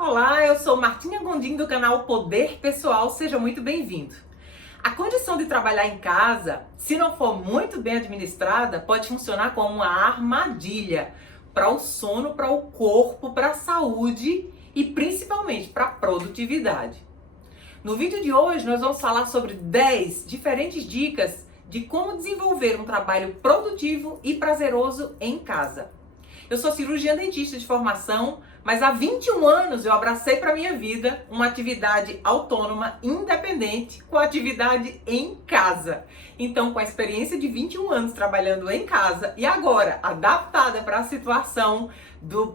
Olá, eu sou Martinha Gondim do canal Poder Pessoal, seja muito bem-vindo. A condição de trabalhar em casa, se não for muito bem administrada, pode funcionar como uma armadilha para o sono, para o corpo, para a saúde e principalmente para a produtividade. No vídeo de hoje nós vamos falar sobre 10 diferentes dicas de como desenvolver um trabalho produtivo e prazeroso em casa. Eu sou cirurgiã dentista de formação, mas há 21 anos eu abracei para minha vida uma atividade autônoma, independente, com atividade em casa. Então, com a experiência de 21 anos trabalhando em casa e agora adaptada para a situação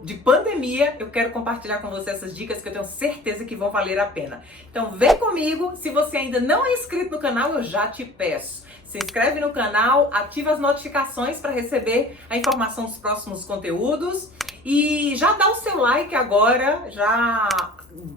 de pandemia, eu quero compartilhar com você essas dicas que eu tenho certeza que vão valer a pena. Então, vem comigo. Se você ainda não é inscrito no canal, eu já te peço. Se inscreve no canal, ativa as notificações para receber a informação dos próximos conteúdos e já dá o seu like agora, já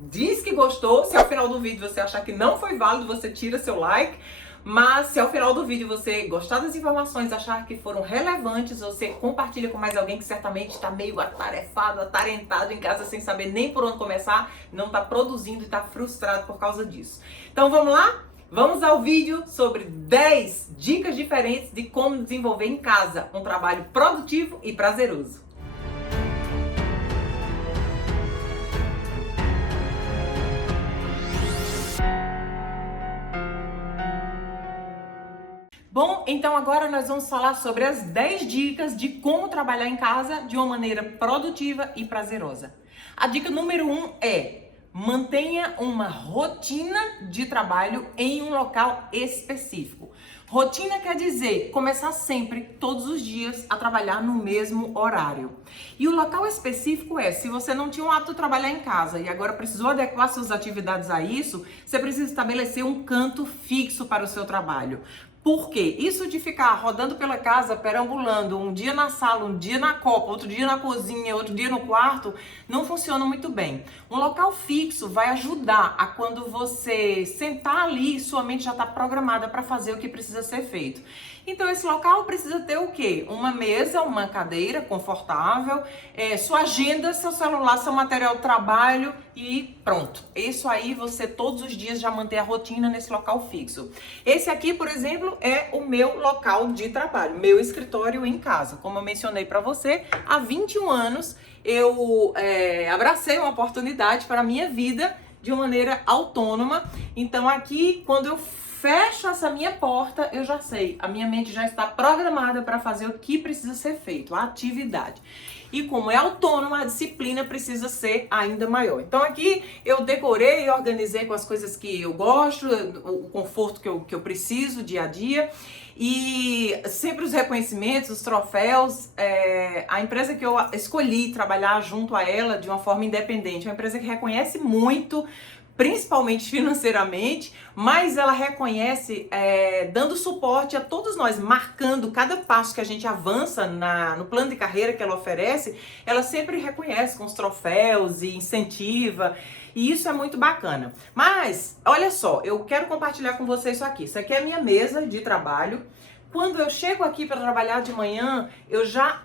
diz que gostou. Se ao final do vídeo você achar que não foi válido, você tira seu like. Mas se ao final do vídeo você gostar das informações, achar que foram relevantes, você compartilha com mais alguém que certamente está meio atarefado, atarentado em casa sem saber nem por onde começar, não está produzindo e está frustrado por causa disso. Então vamos lá? Vamos ao vídeo sobre 10 dicas diferentes de como desenvolver em casa um trabalho produtivo e prazeroso. Bom, então agora nós vamos falar sobre as 10 dicas de como trabalhar em casa de uma maneira produtiva e prazerosa. A dica número 1 é: mantenha uma rotina de trabalho em um local específico. Rotina quer dizer começar sempre, todos os dias, a trabalhar no mesmo horário. E o local específico é, se você não tinha o hábito de trabalhar em casa e agora precisou adequar suas atividades a isso, você precisa estabelecer um canto fixo para o seu trabalho. Por quê? Isso de ficar rodando pela casa, perambulando, um dia na sala, um dia na copa, outro dia na cozinha, outro dia no quarto, não funciona muito bem. Um local fixo vai ajudar a quando você sentar ali, sua mente já está programada para fazer o que precisa ser feito. Então esse local precisa ter o quê? Uma mesa, uma cadeira confortável, sua agenda, seu celular, seu material de trabalho e pronto. Isso aí você todos os dias já mantém a rotina nesse local fixo. Esse aqui, por exemplo, é o meu local de trabalho, meu escritório em casa. Como eu mencionei para você, há 21 anos eu abracei uma oportunidade para a minha vida de uma maneira autônoma. Então aqui, quando eu fecho essa minha porta, eu já sei, a minha mente já está programada para fazer o que precisa ser feito, a atividade. E como é autônoma, a disciplina precisa ser ainda maior. Então aqui eu decorei e organizei com as coisas que eu gosto, o conforto que eu preciso dia a dia. E sempre os reconhecimentos, os troféus, a empresa que eu escolhi trabalhar junto a ela de uma forma independente, é uma empresa que reconhece muito, principalmente financeiramente, mas ela reconhece dando suporte a todos nós, marcando cada passo que a gente avança no plano de carreira que ela oferece, ela sempre reconhece com os troféus e incentiva, e isso é muito bacana. Mas, olha só, eu quero compartilhar com vocês isso aqui. Isso aqui é a minha mesa de trabalho. Quando eu chego aqui para trabalhar de manhã,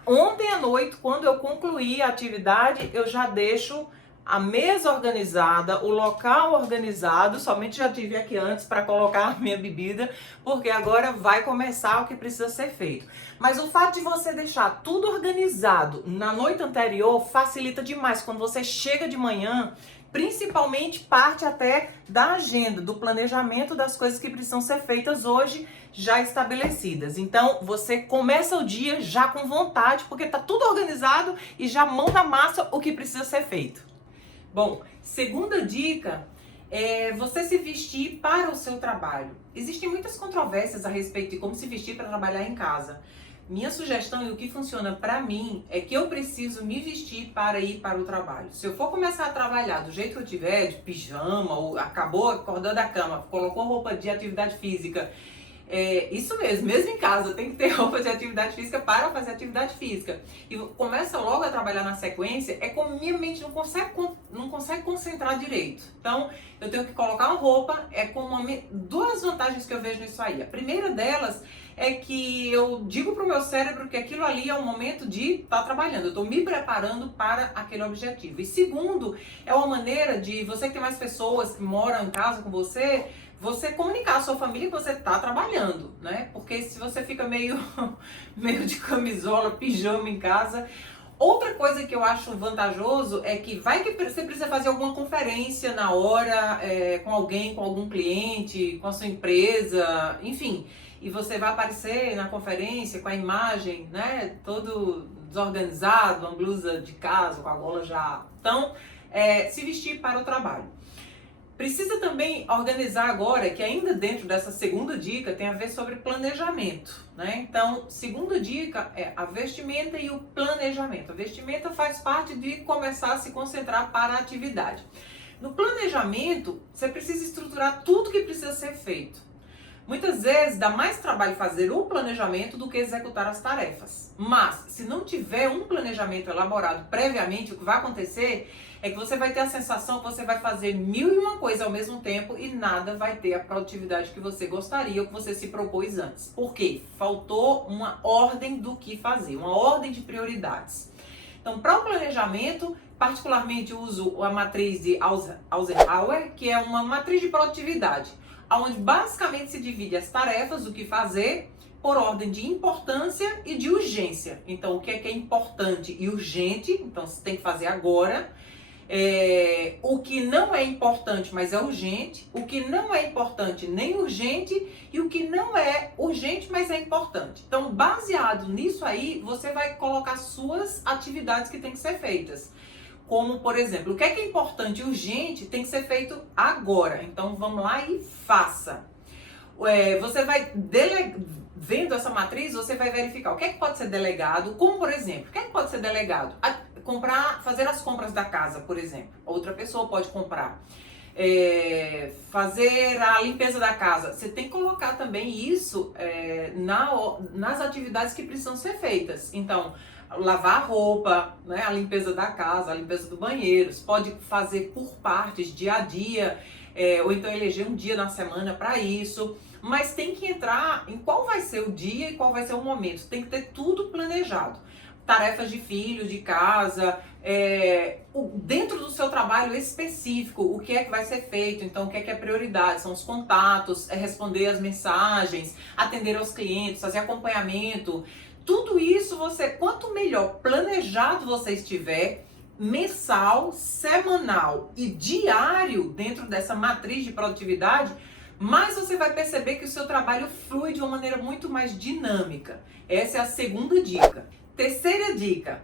ontem à noite, quando eu concluí a atividade, eu já deixo a mesa organizada, o local organizado. Somente já tive aqui antes para colocar a minha bebida, porque agora vai começar o que precisa ser feito. Mas o fato de você deixar tudo organizado na noite anterior facilita demais quando você chega de manhã, principalmente parte até da agenda, do planejamento das coisas que precisam ser feitas hoje já estabelecidas. Então você começa o dia já com vontade, porque tá tudo organizado e já mão na massa o que precisa ser feito. Bom, segunda dica é você se vestir para o seu trabalho. Existem muitas controvérsias a respeito de como se vestir para trabalhar em casa. Minha sugestão e o que funciona para mim é que eu preciso me vestir para ir para o trabalho. Se eu for começar a trabalhar do jeito que eu tiver, de pijama, ou acordou da cama, colocou roupa de atividade física, isso mesmo em casa tem que ter roupa de atividade física para fazer atividade física. E começa logo a trabalhar na sequência, é como minha mente não consegue concentrar direito. Então, eu tenho que colocar uma roupa, duas vantagens que eu vejo nisso aí. A primeira delas é que eu digo pro meu cérebro que aquilo ali é o momento de estar trabalhando. Eu estou me preparando para aquele objetivo. E segundo, é uma maneira de você que tem mais pessoas que moram em casa com você comunicar à sua família que você está trabalhando, né? Porque se você fica meio de camisola, pijama em casa. Outra coisa que eu acho vantajoso é que vai que você precisa fazer alguma conferência na hora, com alguém, com algum cliente, com a sua empresa, enfim. E você vai aparecer na conferência com a imagem, né, todo desorganizado, uma blusa de casa, com a gola já. Então, se vestir para o trabalho. Precisa também organizar agora, que ainda dentro dessa segunda dica tem a ver sobre planejamento, né? Então, segunda dica é a vestimenta e o planejamento. A vestimenta faz parte de começar a se concentrar para a atividade. No planejamento, você precisa estruturar tudo que precisa ser feito. Muitas vezes dá mais trabalho fazer o planejamento do que executar as tarefas. Mas, se não tiver um planejamento elaborado previamente, o que vai acontecer é que você vai ter a sensação que você vai fazer 1001 coisas ao mesmo tempo e nada vai ter a produtividade que você gostaria ou que você se propôs antes. Por quê? Faltou uma ordem do que fazer, uma ordem de prioridades. Então, para o planejamento, particularmente uso a matriz de Eisenhower, que é uma matriz de produtividade, onde basicamente se divide as tarefas, o que fazer, por ordem de importância e de urgência. Então, o que é importante e urgente, então você tem que fazer agora. O que não é importante, mas é urgente, o que não é importante nem urgente e o que não é urgente, mas é importante. Então, baseado nisso aí, você vai colocar suas atividades que têm que ser feitas. Como, por exemplo, o que é importante e urgente tem que ser feito agora. Então, vamos lá e faça. Você vai vendo essa matriz, você vai verificar o que é que pode ser delegado, como, por exemplo, o que é que pode ser delegado? Fazer as compras da casa, por exemplo. Outra pessoa pode comprar. Fazer a limpeza da casa. Você tem que colocar também isso nas atividades que precisam ser feitas. Então, lavar a roupa, né, a limpeza da casa, a limpeza do banheiro. Você pode fazer por partes, dia a dia, ou então eleger um dia na semana para isso. Mas tem que entrar em qual vai ser o dia e qual vai ser o momento. Tem que ter tudo planejado. Tarefas de filho, de casa, dentro do seu trabalho específico, o que é que vai ser feito, então o que é prioridade, são os contatos, responder as mensagens, atender aos clientes, fazer acompanhamento, tudo isso quanto melhor planejado você estiver, mensal, semanal e diário dentro dessa matriz de produtividade, mais você vai perceber que o seu trabalho flui de uma maneira muito mais dinâmica. Essa é a segunda dica. Terceira dica,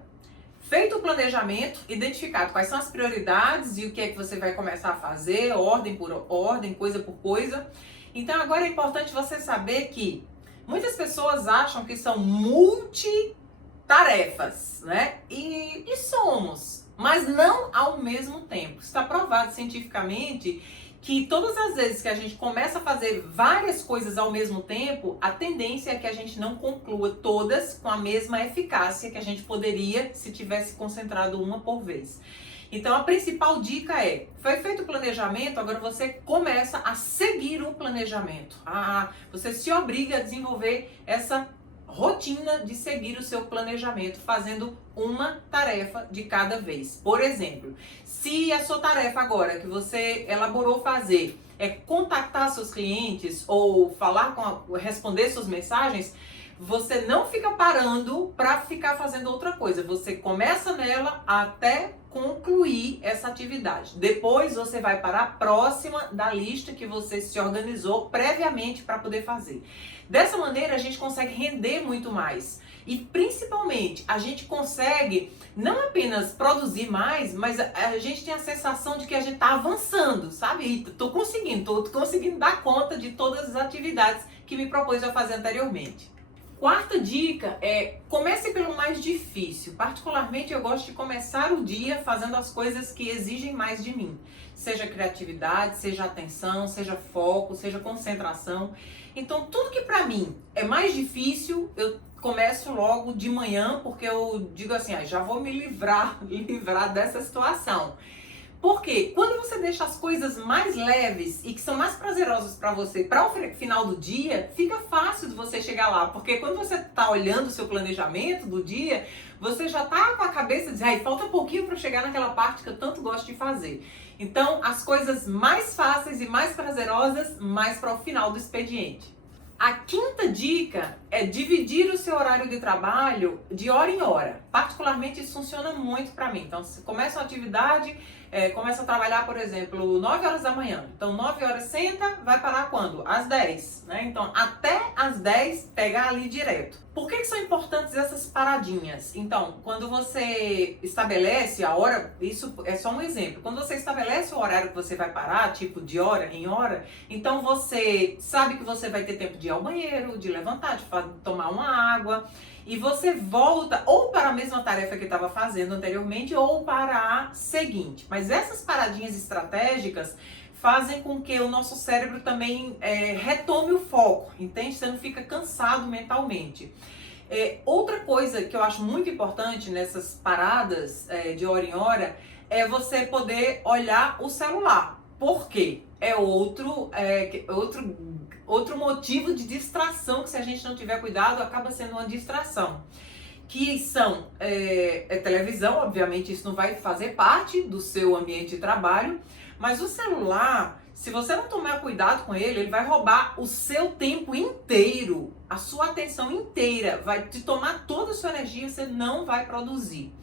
feito o planejamento, identificado quais são as prioridades e o que é que você vai começar a fazer, ordem por ordem, coisa por coisa. Então agora é importante você saber que muitas pessoas acham que são multitarefas, né? E somos, mas não ao mesmo tempo. Está provado cientificamente que todas as vezes que a gente começa a fazer várias coisas ao mesmo tempo, a tendência é que a gente não conclua todas com a mesma eficácia que a gente poderia se tivesse concentrado uma por vez. Então a principal dica foi feito o planejamento, agora você começa a seguir o planejamento. Você se obriga a desenvolver essa rotina de seguir o seu planejamento, fazendo uma tarefa de cada vez. Por exemplo, se a sua tarefa agora que você elaborou fazer é contactar seus clientes ou responder suas mensagens, você não fica parando para ficar fazendo outra coisa. Você começa nela até concluir essa atividade. Depois você vai para a próxima da lista que você se organizou previamente para poder fazer. Dessa maneira a gente consegue render muito mais. E principalmente a gente consegue não apenas produzir mais, mas a gente tem a sensação de que a gente está avançando, sabe? E tô conseguindo dar conta de todas as atividades que me propus a fazer anteriormente. Quarta dica comece pelo mais difícil. Particularmente eu gosto de começar o dia fazendo as coisas que exigem mais de mim. Seja criatividade, seja atenção, seja foco, seja concentração. Então tudo que pra mim é mais difícil, eu começo logo de manhã, porque eu digo assim, já vou me livrar dessa situação. Porque quando você você deixa as coisas mais leves e que são mais prazerosas para você para o final do dia, fica fácil de você chegar lá, porque quando você está olhando o seu planejamento do dia, você já está com a cabeça de, ai, falta pouquinho para chegar naquela parte que eu tanto gosto de fazer. Então, as coisas mais fáceis e mais prazerosas, mais para o final do expediente. A quinta dica é dividir o seu horário de trabalho de hora em hora. Particularmente, isso funciona muito para mim. Então, se começa uma atividade, começa a trabalhar, por exemplo, 9 horas da manhã. Então, 9 horas senta, vai parar quando? Às 10, né? Então, até às 10, pegar ali direto. Por que são importantes essas paradinhas? Então, quando você estabelece a hora, isso é só um exemplo. Quando você estabelece o horário que você vai parar, tipo de hora em hora, então você sabe que você vai ter tempo de ir ao banheiro, de levantar, de tomar uma água, e você volta ou para a mesma tarefa que estava fazendo anteriormente ou para a seguinte. Mas essas paradinhas estratégicas fazem com que o nosso cérebro também retome o foco, entende? Você não fica cansado mentalmente. Outra coisa que eu acho muito importante nessas paradas de hora em hora é você poder olhar o celular. Por quê? É outro motivo de distração que, se a gente não tiver cuidado, acaba sendo uma distração. Que são televisão, obviamente isso não vai fazer parte do seu ambiente de trabalho, mas o celular, se você não tomar cuidado com ele, ele vai roubar o seu tempo inteiro, a sua atenção inteira, vai te tomar toda a sua energia, você não vai produzir.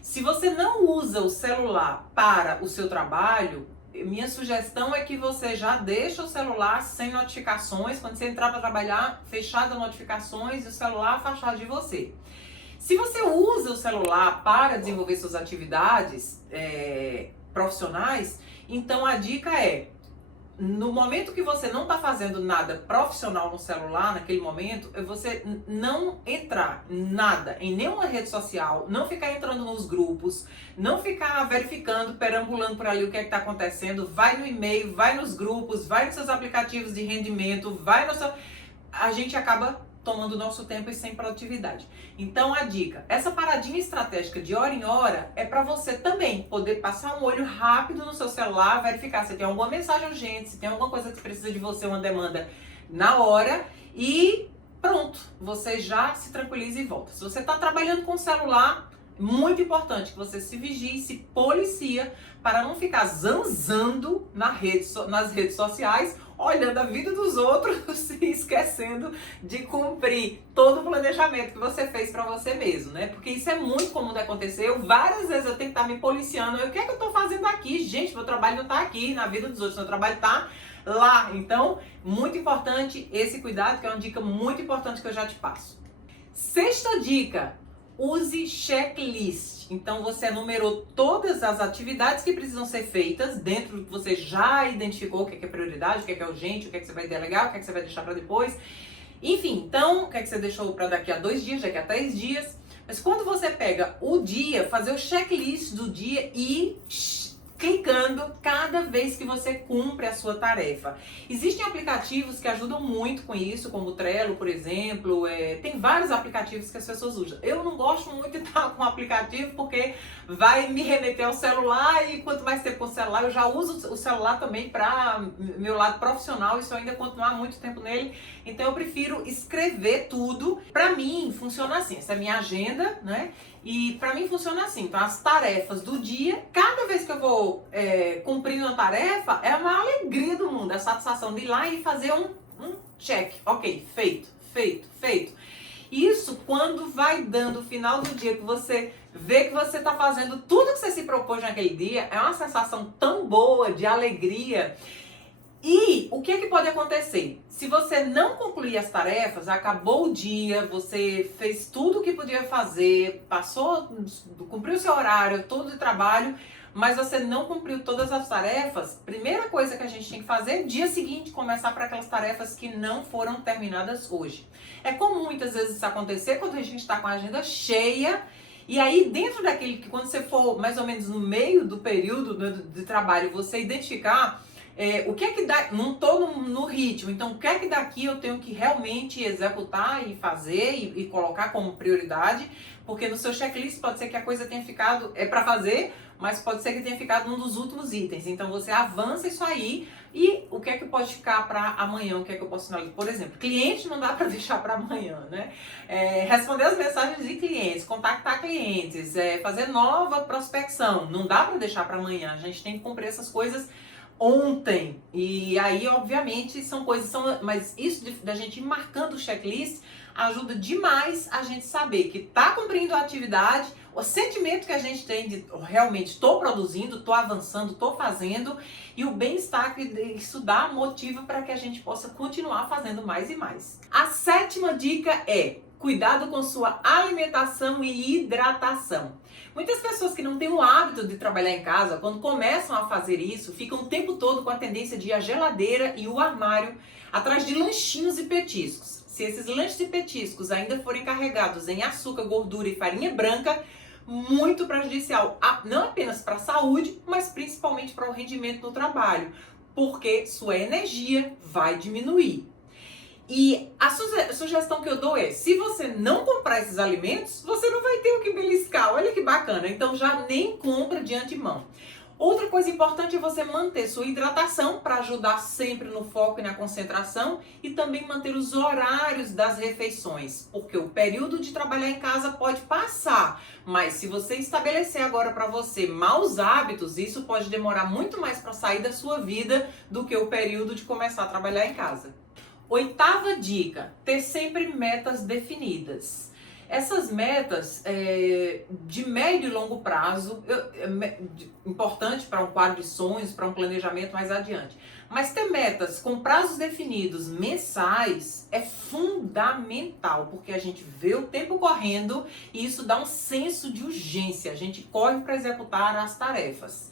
Se você não usa o celular para o seu trabalho, minha sugestão é que você já deixe o celular sem notificações, quando você entrar para trabalhar, fechado as notificações e o celular afastado de você. Se você usa o celular para desenvolver suas atividades profissionais, então a dica é, no momento que você não está fazendo nada profissional no celular, naquele momento, é você não entrar nada em nenhuma rede social, não ficar entrando nos grupos, não ficar verificando, perambulando por ali o que é que está acontecendo, vai no e-mail, vai nos grupos, vai nos seus aplicativos de rendimento, vai no seu... A gente acaba tomando nosso tempo e sem produtividade. Então a dica, essa paradinha estratégica de hora em hora é para você também poder passar um olho rápido no seu celular, verificar se tem alguma mensagem urgente, se tem alguma coisa que precisa de você, uma demanda na hora, e pronto, você já se tranquiliza e volta. Se você está trabalhando com o celular, muito importante que você se vigie, se policia para não ficar zanzando nas redes sociais, olhando a vida dos outros e esquecendo de cumprir todo o planejamento que você fez para você mesmo, né? Porque isso é muito comum de acontecer. Várias vezes eu tenho que estar me policiando. O que é que eu estou fazendo aqui? Gente, meu trabalho não está aqui na vida dos outros, meu trabalho está lá. Então, muito importante esse cuidado, que é uma dica muito importante que eu já te passo. Sexta dica: use checklist. Então você enumerou todas as atividades que precisam ser feitas dentro do que você já identificou, o que é prioridade, o que é urgente, o que você vai delegar, o que você vai deixar para depois. Enfim, então, o que você deixou para daqui a 2 dias, daqui a 3 dias. Mas quando você pega o dia, fazer o checklist do dia e clicando cada vez que você cumpre a sua tarefa. Existem aplicativos que ajudam muito com isso, como o Trello, por exemplo. Tem vários aplicativos que as pessoas usam. Eu não gosto muito de estar com o aplicativo porque vai me remeter ao celular, e quanto mais tempo com o celular, eu já uso o celular também para meu lado profissional, e se eu ainda continuar muito tempo nele, então eu prefiro escrever tudo. Para mim funciona assim, essa é a minha agenda, né? E para mim funciona assim, então as tarefas do dia, cada vez que eu vou cumprindo uma tarefa, é uma alegria do mundo, a satisfação de ir lá e fazer um check. Ok, feito. Isso, quando vai dando o final do dia, que você vê que você está fazendo tudo que você se propôs naquele dia, é uma sensação tão boa, de alegria. E o que é que pode acontecer? Se você não concluir as tarefas, acabou o dia, você fez tudo o que podia fazer, cumpriu o seu horário todo de trabalho, mas você não cumpriu todas as tarefas, primeira coisa que a gente tem que fazer, dia seguinte, começar para aquelas tarefas que não foram terminadas hoje. É comum muitas vezes isso acontecer quando a gente está com a agenda cheia, e aí dentro daquele que, quando você for mais ou menos no meio do período de trabalho, você identificar o que é que dá, não estou no ritmo, então o que é que daqui eu tenho que realmente executar e fazer e colocar como prioridade, porque no seu checklist pode ser que a coisa tenha ficado para fazer, mas pode ser que tenha ficado num dos últimos itens. Então você avança isso aí e o que é que pode ficar para amanhã, o que é que eu posso finalizar? Por exemplo, cliente não dá para deixar para amanhã, né? Responder as mensagens de clientes, contactar clientes, fazer nova prospecção, não dá para deixar para amanhã. A gente tem que cumprir essas coisas ontem. E aí, obviamente, são coisas, mas isso da gente ir marcando o checklist ajuda demais a gente saber que tá cumprindo a atividade, o sentimento que a gente tem de realmente estou produzindo, estou avançando, estou fazendo, e o bem-estar que isso dá motivo para que a gente possa continuar fazendo mais e mais. A 7ª dica é cuidado com sua alimentação e hidratação. Muitas pessoas que não têm o hábito de trabalhar em casa, quando começam a fazer isso, ficam o tempo todo com a tendência de ir à geladeira e o armário atrás de lanchinhos e petiscos. Se esses lanches e petiscos ainda forem carregados em açúcar, gordura e farinha branca, muito prejudicial, não apenas para a saúde, mas principalmente para o rendimento no trabalho, porque sua energia vai diminuir. E a sugestão que eu dou é, se você não comprar esses alimentos, você não vai ter o que beliscar. Olha que bacana, então já nem compra de antemão. Outra coisa importante é você manter sua hidratação para ajudar sempre no foco e na concentração e também manter os horários das refeições, porque o período de trabalhar em casa pode passar, mas se você estabelecer agora para você maus hábitos, isso pode demorar muito mais para sair da sua vida do que o período de começar a trabalhar em casa. 8ª dica, ter sempre metas definidas. Essas metas de médio e longo prazo, importante para um quadro de sonhos, para um planejamento mais adiante. Mas ter metas com prazos definidos mensais é fundamental, porque a gente vê o tempo correndo e isso dá um senso de urgência. A gente corre para executar as tarefas.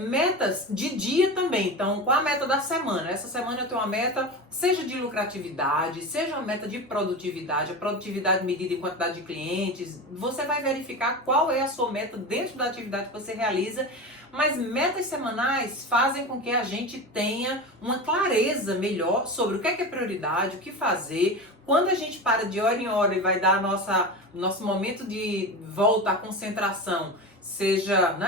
Metas de dia também. Então, qual a meta da semana? Essa semana eu tenho uma meta, seja de lucratividade, seja uma meta de produtividade, a produtividade medida em quantidade de clientes. Você vai verificar qual é a sua meta dentro da atividade que você realiza, mas metas semanais fazem com que a gente tenha uma clareza melhor sobre o que é prioridade, o que fazer. Quando a gente para de hora em hora e vai dar nosso momento de volta à concentração, seja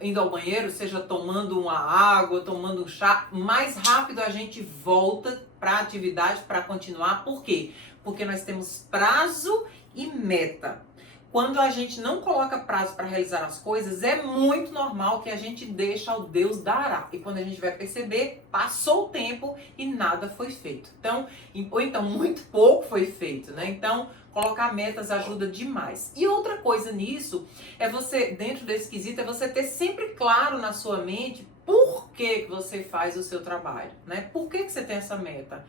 indo ao banheiro, seja tomando uma água, tomando um chá, mais rápido a gente volta para a atividade para continuar. Por quê? Porque nós temos prazo e meta. Quando a gente não coloca prazo para realizar as coisas, é muito normal que a gente deixe ao Deus dará. E quando a gente vai perceber, passou o tempo e nada foi feito. Ou então muito pouco foi feito, né? Então, colocar metas ajuda demais. E outra coisa nisso é você, dentro desse quesito, é você ter sempre claro na sua mente por que você faz o seu trabalho, né? Por que você tem essa meta?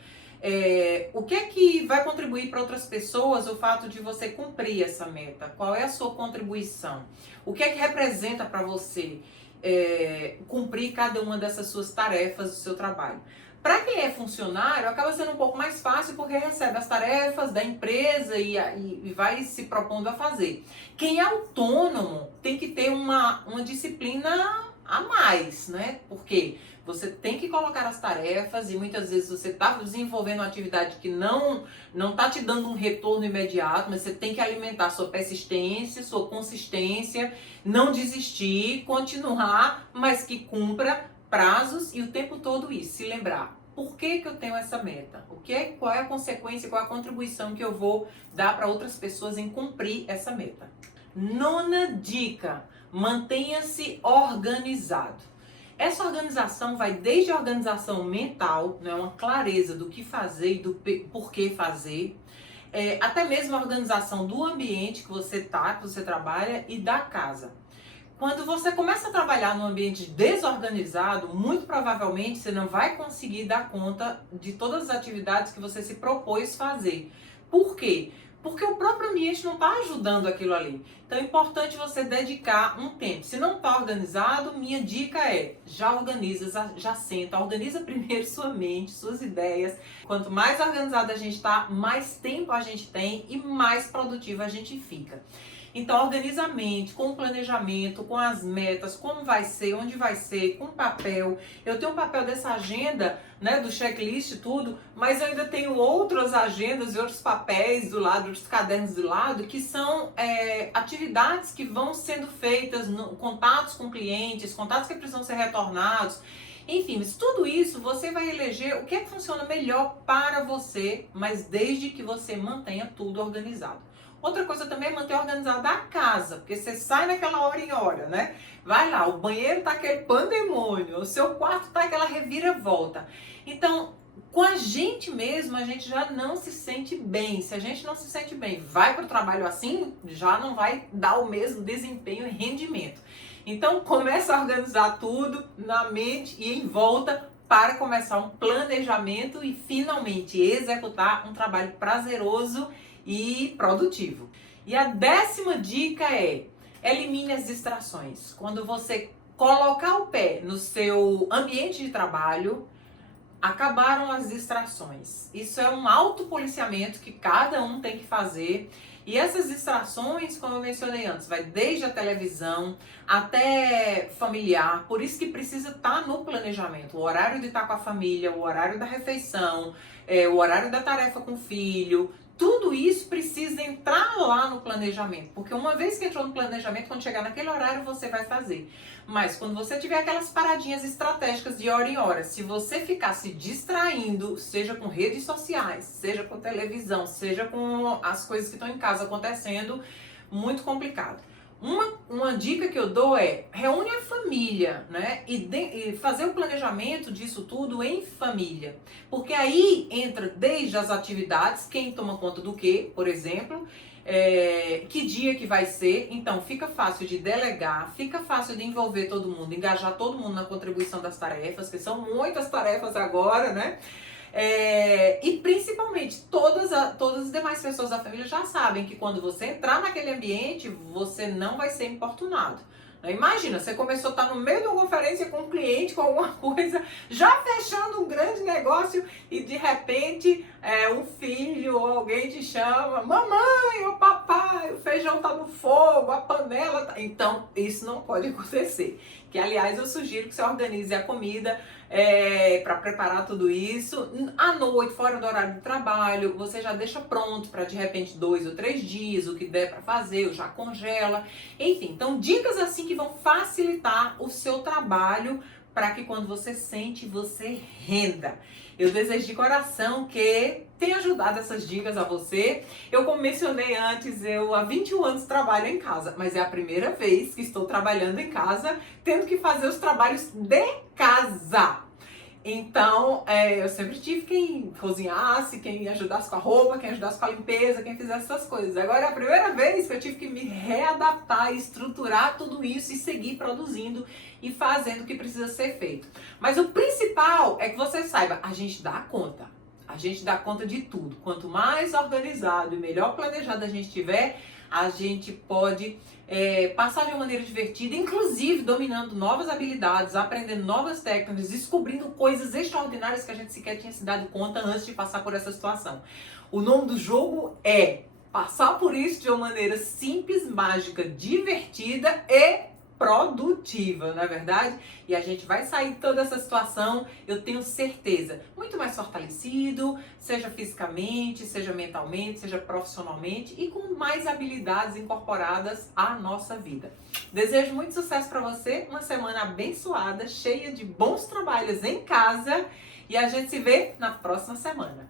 O que é que vai contribuir para outras pessoas o fato de você cumprir essa meta? Qual é a sua contribuição? O que é que representa para você cumprir cada uma dessas suas tarefas do seu trabalho? Para quem é funcionário, acaba sendo um pouco mais fácil porque recebe as tarefas da empresa e vai se propondo a fazer. Quem é autônomo tem que ter uma disciplina a mais, né? Porque você tem que colocar as tarefas e muitas vezes você está desenvolvendo uma atividade que não está te dando um retorno imediato, mas você tem que alimentar sua persistência, sua consistência, não desistir, continuar, mas que cumpra prazos e o tempo todo isso. Se lembrar, por que eu tenho essa meta? Qual é a consequência, qual é a contribuição que eu vou dar para outras pessoas em cumprir essa meta? 9ª dica, mantenha-se organizado. Essa organização vai desde a organização mental, né, uma clareza do que fazer e do porquê fazer, até mesmo a organização do ambiente que você trabalha e da casa. Quando você começa a trabalhar num ambiente desorganizado, muito provavelmente você não vai conseguir dar conta de todas as atividades que você se propôs fazer. Por quê? Porque o próprio ambiente não está ajudando aquilo ali. Então é importante você dedicar um tempo. Se não está organizado, minha dica é, já organiza, já senta, organiza primeiro sua mente, suas ideias. Quanto mais organizada a gente está, mais tempo a gente tem e mais produtiva a gente fica. Então organiza a mente, com o planejamento, com as metas, como vai ser, onde vai ser, com papel. Eu tenho um papel dessa agenda, né, do checklist e tudo, mas eu ainda tenho outras agendas e outros papéis do lado, outros cadernos do lado, que são atividades que vão sendo feitas, contatos com clientes, contatos que precisam ser retornados. Enfim, mas tudo isso você vai eleger o que é que funciona melhor para você, mas desde que você mantenha tudo organizado. Outra coisa também é manter organizada a casa, porque você sai naquela hora em hora, né? Vai lá, o banheiro tá aquele pandemônio, o seu quarto tá aquela reviravolta. Então, com a gente mesmo, a gente já não se sente bem. Se a gente não se sente bem, vai para o trabalho assim, já não vai dar o mesmo desempenho e rendimento. Então, começa a organizar tudo na mente e em volta para começar um planejamento e finalmente executar um trabalho prazeroso e produtivo. E a 10ª dica é: elimine as distrações. Quando você colocar o pé no seu ambiente de trabalho, acabaram as distrações. Isso é um autopoliciamento que cada um tem que fazer. E essas distrações, como eu mencionei antes, vai desde a televisão até familiar. Por isso que precisa estar no planejamento. O horário de estar com a família, o horário da refeição, o horário da tarefa com o filho. Tudo isso precisa entrar lá no planejamento, porque uma vez que entrou no planejamento, quando chegar naquele horário, você vai fazer. Mas quando você tiver aquelas paradinhas estratégicas de hora em hora, se você ficar se distraindo, seja com redes sociais, seja com televisão, seja com as coisas que estão em casa acontecendo, muito complicado. Uma dica que eu dou é: reúne a família, né? E fazer o planejamento disso tudo em família. Porque aí entra desde as atividades, quem toma conta do quê, por exemplo, que dia que vai ser. Então fica fácil de delegar, fica fácil de envolver todo mundo, engajar todo mundo na contribuição das tarefas, que são muitas tarefas agora, né? E principalmente todas as demais pessoas da família já sabem que quando você entrar naquele ambiente, você não vai ser importunado. Imagina, você começou a estar no meio de uma conferência com um cliente, com alguma coisa, já fechando um grande negócio e de repente um filho ou alguém te chama: mamãe ou papai, o feijão tá no fogo, a panela tá... Então, isso não pode acontecer. Que, aliás, eu sugiro que você organize a comida para preparar tudo isso. À noite, fora do horário de trabalho, você já deixa pronto para de repente 2 ou 3 dias, o que der para fazer, já congela. Enfim, então dicas assim que vão facilitar o seu trabalho para que quando você sente, você renda. Eu desejo de coração que tenha ajudado essas dicas a você. Eu, como mencionei antes, eu há 21 anos trabalho em casa, mas é a primeira vez que estou trabalhando em casa, tendo que fazer os trabalhos de casa. Então, eu sempre tive quem cozinhasse, quem ajudasse com a roupa, quem ajudasse com a limpeza, quem fizesse essas coisas. Agora é a primeira vez que eu tive que me readaptar, estruturar tudo isso e seguir produzindo e fazendo o que precisa ser feito. Mas o principal é que você saiba, a gente dá conta. A gente dá conta de tudo. Quanto mais organizado e melhor planejado a gente tiver, a gente pode passar de uma maneira divertida, inclusive dominando novas habilidades, aprendendo novas técnicas, descobrindo coisas extraordinárias que a gente sequer tinha se dado conta antes de passar por essa situação. O nome do jogo é passar por isso de uma maneira simples, mágica, divertida e produtiva, não é verdade? E a gente vai sair de toda essa situação, eu tenho certeza, muito mais fortalecido, seja fisicamente, seja mentalmente, seja profissionalmente e com mais habilidades incorporadas à nossa vida. Desejo muito sucesso para você, uma semana abençoada, cheia de bons trabalhos em casa, e a gente se vê na próxima semana.